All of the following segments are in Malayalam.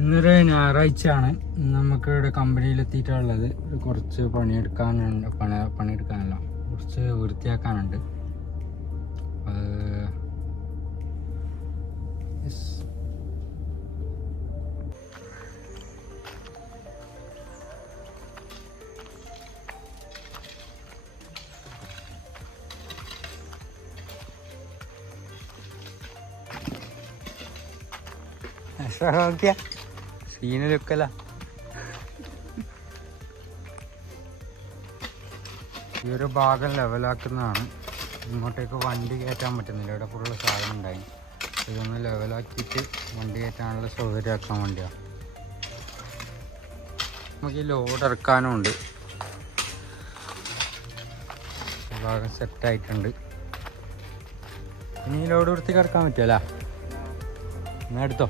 ഇന്നൊരു ഞായറാഴ്ചയാണ്. നമുക്ക് ഇവിടെ കമ്പനിയിലെത്തിയിട്ടുള്ളത്. കുറച്ച് പണിയെടുക്കാനുണ്ട്. പണിയെടുക്കാനല്ല, കുറച്ച് വൃത്തിയാക്കാനുണ്ട്. നോക്കിയ സീന് ലുക്കല്ല. ഈ ഒരു ഭാഗം ലെവലാക്കുന്നതാണ്. ഇങ്ങോട്ടേക്ക് വണ്ടി കയറ്റാൻ പറ്റുന്നില്ല. ഇവിടെ ഫുള്ള് സാധനം ഉണ്ടായി. ഇതൊന്ന് ലെവലാക്കിയിട്ട് വണ്ടി കയറ്റാനുള്ള സൗകര്യമാക്കാൻ വേണ്ടിയാണ്. നമുക്ക് ഈ ലോഡ് ഇറക്കാനും ഉണ്ട്. ഭാഗം സെറ്റായിട്ടുണ്ട്. ഇനി ഈ ലോഡ് വൃത്തി കിടക്കാൻ പറ്റുമല്ല. എന്നാ എടുത്തോ.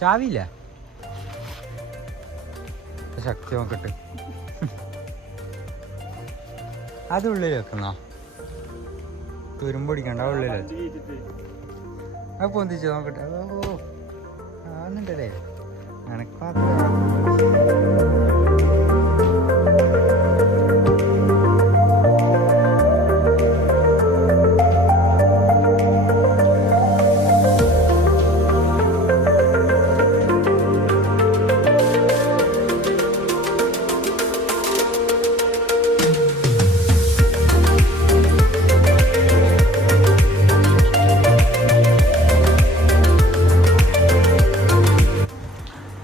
ചാവിയില്ല, ശക്തി നോക്കട്ടെ. അത് ഉള്ളിൽ വെക്കുന്നോ? തുരുമ്പൊടിക്കണ്ട, ഉള്ളിൽ അത് പൊന്തിച്ച് നോക്കട്ടെ. ഓ ആന്നുണ്ടല്ലേ, എനക്ക് മാത്രം.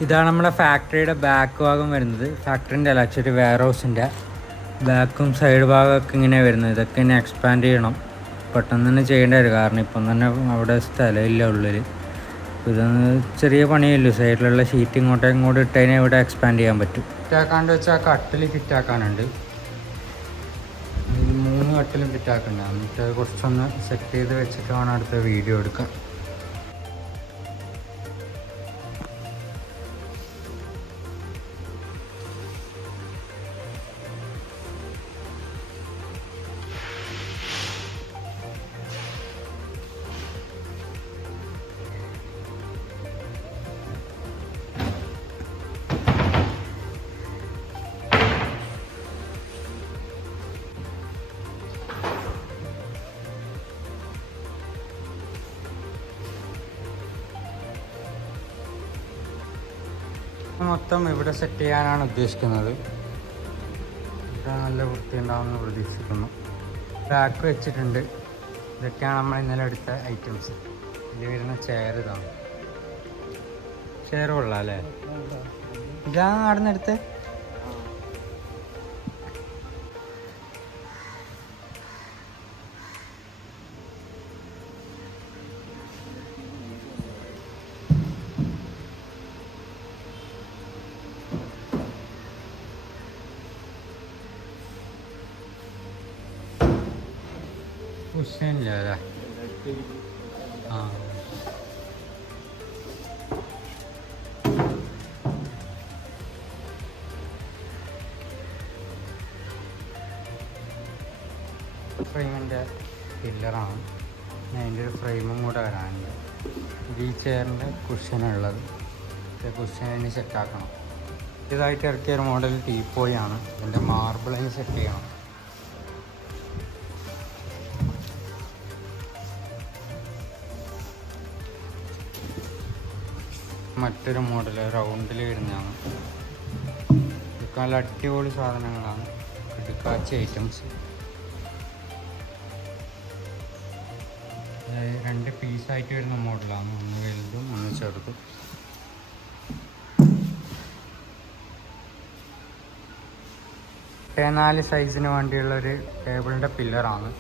ഇതാണ് നമ്മുടെ ഫാക്ടറിയുടെ ബാക്ക് ഭാഗം വരുന്നത്. ഫാക്ടറിൻ്റെ അല്ല, ആക്ച്വലി വെയർ ഹൗസിൻ്റെ ബാക്കും സൈഡ് ഭാഗമൊക്കെ ഇങ്ങനെ വരുന്നത്. ഇതൊക്കെ ഇനി എക്സ്പാൻഡ് ചെയ്യണം. പെട്ടെന്ന് തന്നെ ചെയ്യേണ്ടി വരും, കാരണം ഇപ്പം തന്നെ അവിടെ സ്ഥലമില്ല ഉള്ളിൽ. ഇതൊന്ന് ചെറിയ പണിയല്ലോ. സൈഡിലുള്ള ഷീറ്റ് ഇങ്ങോട്ടും ഇട്ടതിനെ ഇവിടെ എക്സ്പാൻഡ് ചെയ്യാൻ പറ്റും. ഫിറ്റാക്കാണ്ട് വെച്ചാൽ കട്ടിൽ ഫിറ്റാക്കാനുണ്ട്. 3 കട്ടിലും ഫിറ്റാക്കുന്നുണ്ട്. എന്നിട്ട് അത് കുറച്ചൊന്ന് സെറ്റ് ചെയ്ത് വെച്ചിട്ട് വേണം അടുത്ത വീഡിയോ എടുക്കാൻ. മൊത്തം ഇവിടെ സെറ്റ് ചെയ്യാനാണ് ഉദ്ദേശിക്കുന്നത്. ഇവിടെ നല്ല വൃത്തി ഉണ്ടാവുമെന്ന് പ്രതീക്ഷിക്കുന്നു. ബാക്ക് വെച്ചിട്ടുണ്ട്. ഇതൊക്കെയാണ് നമ്മൾ ഇന്നലെ എടുത്ത ഐറ്റംസ്. ഇതിൽ വരുന്ന ചെയർ ഇതാണ്. ചെയർ കൊള്ളാം അല്ലേ? ഇതാണ് നടന്നെടുത്ത്. കുഷ്യനില്ല അല്ലേ? ആ ഫ്രെയിമിൻ്റെ പില്ലറാണ്. അതിൻ്റെ ഒരു ഫ്രെയിമും കൂടെ വരാനുണ്ട്. ഈ ചെയറിൻ്റെ കുഷ്യനുള്ളത്. കുഷ്യനിന് സെറ്റാക്കണം. ഇതായിട്ട് ഇറക്കിയ ഒരു മോഡൽ ടീപ്പോയാണ്. ഇതിൻ്റെ മാർബിളിന് സെറ്റ് ചെയ്യണം. മറ്റൊരു മോഡൽ റൗണ്ടിൽ വരുന്നതാണ്. ഇതൊക്കെ നല്ല അടിപൊളി സാധനങ്ങളാണ്. കിടക്കാച്ചി ഐറ്റംസ്. 2 പീസായിട്ട് വരുന്ന മോഡലാണ്. ഒന്ന് വലുതും ഒന്ന് ചെറുതും. നാല് സൈസിന് വേണ്ടിയുള്ളൊരു ടേബിളിൻ്റെ പില്ലറാണ്.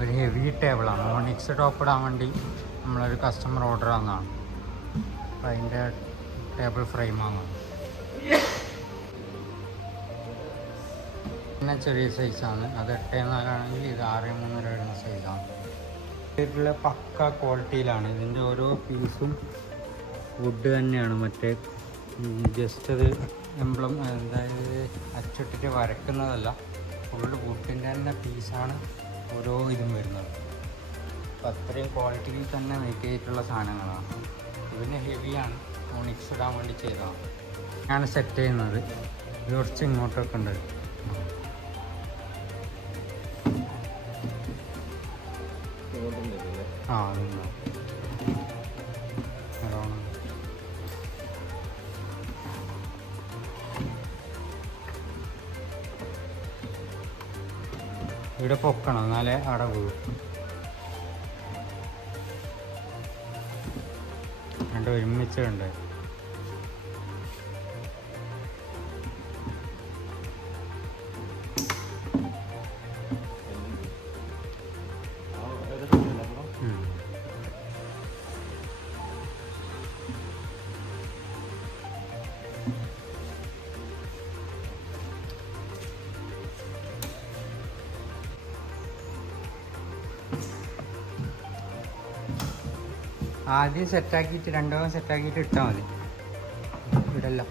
ഒരു ഹെവി ടേബിളാണ്. 1x ടോപ്പ് ഇടാൻ വേണ്ടി നമ്മളൊരു കസ്റ്റമർ ഓർഡർ തന്നതാണ്. അപ്പം അതിൻ്റെ ടേബിൾ ഫ്രെയിമാണ്. പിന്നെ ചെറിയ സൈസാണ്. അത് 8.4 ഇത് 6.3 വരുന്ന സൈസാണ്. ഇതിലുള്ള പക്ക ക്വാളിറ്റിയിലാണ്. ഇതിൻ്റെ ഓരോ പീസും വുഡ് തന്നെയാണ്. മറ്റേ ജസ്റ്റ് അത് എംബ്ലം, അതായത് അച്ചിട്ടിട്ട് വരയ്ക്കുന്നതല്ല. ഫുള്ള് വുഡിൻ്റെ തന്നെ പീസാണ് ഓരോ ഇതും വരുന്നത്. അപ്പം അത്രയും ക്വാളിറ്റിയിൽ തന്നെ മേക്ക് ചെയ്തിട്ടുള്ള സാധനങ്ങളാണ്. ഇതിന് ഹെവിയാണ്, ഓണിക്സ് ഇടാൻ വേണ്ടി ചെയ്തതാണ്. ഞാൻ സെറ്റ് ചെയ്യുന്നത് കുറച്ച് ഇങ്ങോട്ടൊക്കെ ഉണ്ട്. ആ അതുണ്ടോ ഇവിടെ പൊക്കണം, എന്നാലേ അവിടെ വീഴും. രണ്ട് ഒരുമിച്ചുണ്ട്. ആദ്യം സെറ്റാക്കിയിട്ട് രണ്ടാമത് സെറ്റാക്കിയിട്ട് ഇട്ടാൽ മതി. ഇടല്ല.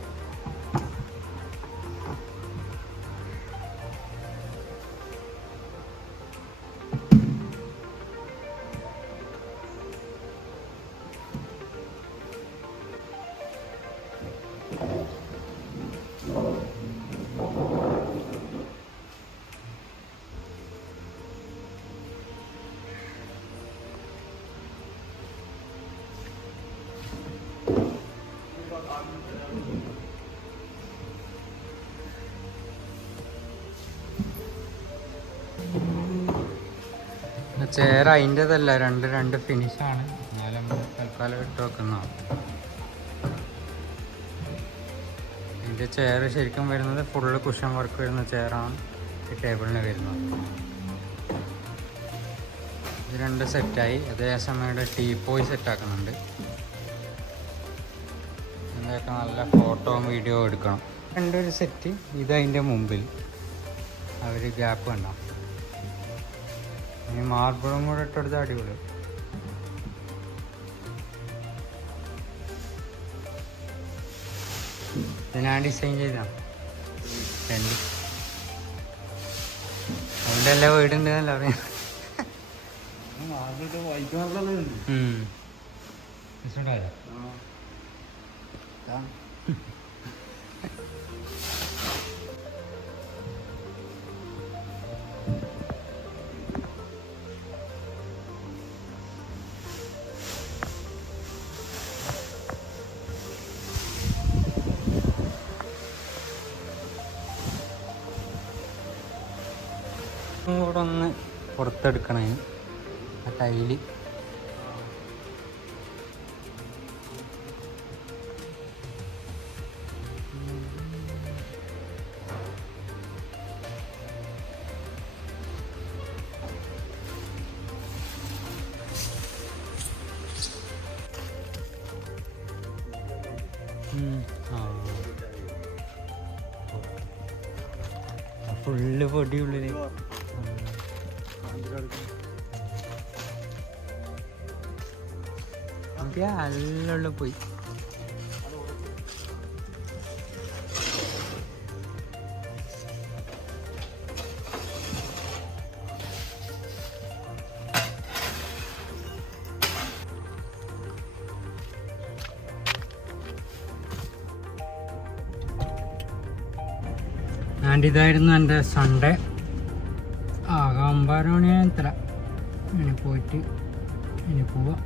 ചെയർ അതിൻ്റെതല്ല, രണ്ട് ഫിനിഷാണ്. എന്നാലും തൽക്കാലം ഇട്ട് വെക്കുന്നതാണ്. ഇതിൻ്റെ ചെയർ ശരിക്കും വരുന്നത് ഫുള്ള് കുഷൻ വർക്ക് വരുന്ന ചെയറാണ് ഈ ടേബിളിന് വരുന്നത്. ഇത് രണ്ട് സെറ്റായി. അതേസമയം ടീപ്പോയി സെറ്റാക്കുന്നുണ്ട്. എന്തൊക്കെ നല്ല ഫോട്ടോ വീഡിയോ എടുക്കണം. രണ്ടൊരു സെറ്റ് ഇതതിൻ്റെ മുമ്പിൽ അവർ ഗ്യാപ്പ് കണ്ടോ. ഇനി മാർബിളും കൂടെ ഇട്ടെടുത്ത അടിപൊളി. ഇത് ഞാൻ ഡിസൈൻ ചെയ്താണ്. രണ്ട് അതുകൊണ്ട് എല്ലാ വീടുണ്ട് എന്നല്ല പറയാം. കൂടെ ഒന്ന് പുറത്തെടുക്കണേ ആ ടൈല്. ഫുള്ള് പൊടി ഉള്ളില്. അല്ലുള്ള പോയി. ആൻഡ് ഇതായിരുന്നു എൻ്റെ സൺഡേ. ആകെ 9 മണിയാണ് ഇത്ര. ഇനി പോവാം.